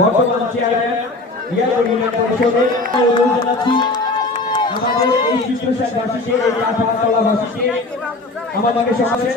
বর্তমান chairman Yarpur union পরিষদের অনুরোধ জানাচ্ছি আমাদের এই শিশুসারবাসীকে এই কাঁঠালতলাবাসীকে আমাদেরকে সমাজে